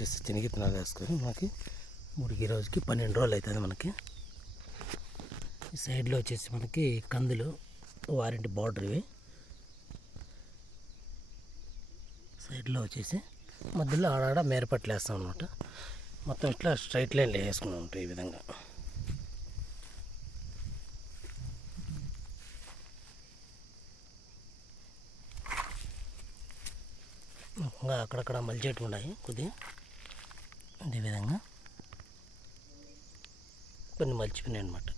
వచ్చేసి శనగిత్తనాలు వేసుకొని మనకి ఈ రోజుకి 12 రోజులు అవుతుంది మనకి. ఈ సైడ్లో వచ్చేసి మనకి కందులు వారింటి బార్డర్ ఇవి. సైడ్లో వచ్చేసి మధ్యలో ఆడాడ మేరపట్లు వేస్తాం అనమాట. మొత్తం ఇట్లా స్ట్రైట్ లైన్లో వేసుకుని ఉంటాయి ఈ విధంగా. ఇంకా అక్కడక్కడ మల్లి చెట్లు ఉన్నాయి కొద్దిగా. ఈ విధంగా కొన్ని మలిచిపోయినాయి అనమాట.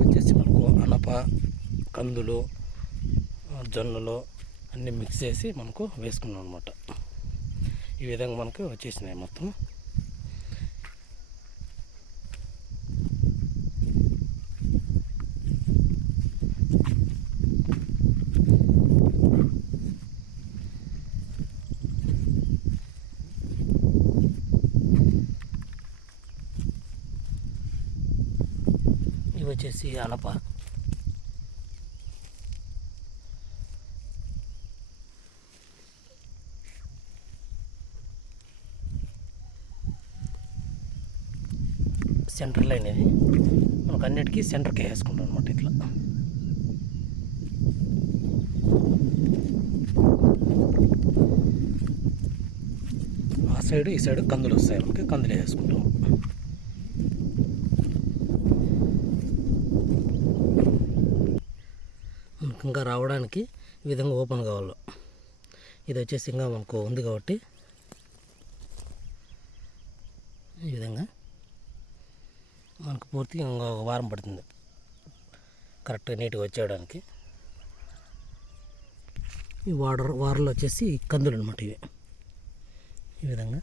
వచ్చేసి మనకు అనప, కందులు, జొన్నలు అన్నీ మిక్స్ చేసి మనకు వేసుకున్నాం అనమాట. ఈ విధంగా మనకు వచ్చేసినాయి మొత్తం. ఇవి వచ్చేసి అనప. సెంటర్ లైన్ ఇది మనకు అన్నిటికీ సెంటర్కి వేసుకుంటాం అనమాట. ఇట్లా ఆ సైడ్ ఈ సైడ్ కందులు వస్తాయి మనకి, కందులు వేసుకుంటాం. ఇంకా రావడానికి ఈ విధంగా ఓపెన్ కావాలి. ఇది వచ్చేసి ఇంకా మనకు ఉంది కాబట్టి ఈ విధంగా మనకు పూర్తిగా ఇంకా ఒక వారం పడుతుంది కరెక్ట్గా నీట్గా వచ్చేయడానికి. ఈ వారంలో వచ్చేసి కందులు అనమాట ఇవి. ఈ విధంగా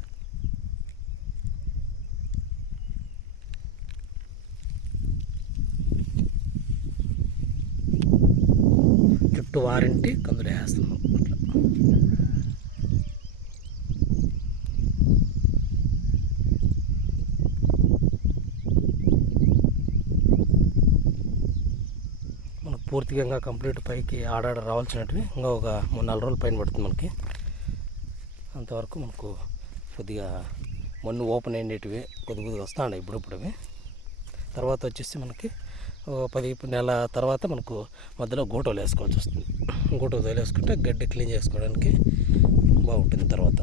చుట్టూ వారింటి కందులు వేస్తున్నాం అట్లా. మనకు పూర్తిగా ఇంకా కంప్లీట్ పైకి ఆడాడ రావాల్సినట్టు ఇంకా ఒక 3-4 రోజులు పైన పడుతుంది మనకి. అంతవరకు మనకు కొద్దిగా మొన్ను ఓపెన్ అయ్యేటివి కొద్దిగా వస్తాయి ఇప్పుడు అవి. తర్వాత వచ్చేసి మనకి 10 నెలల తర్వాత మనకు మధ్యలో గోటోలు వేసుకోవాల్సి వస్తుంది. గోటో వేసుకుంటే గడ్డి క్లీన్ చేసుకోవడానికి బాగుంటుంది తర్వాత.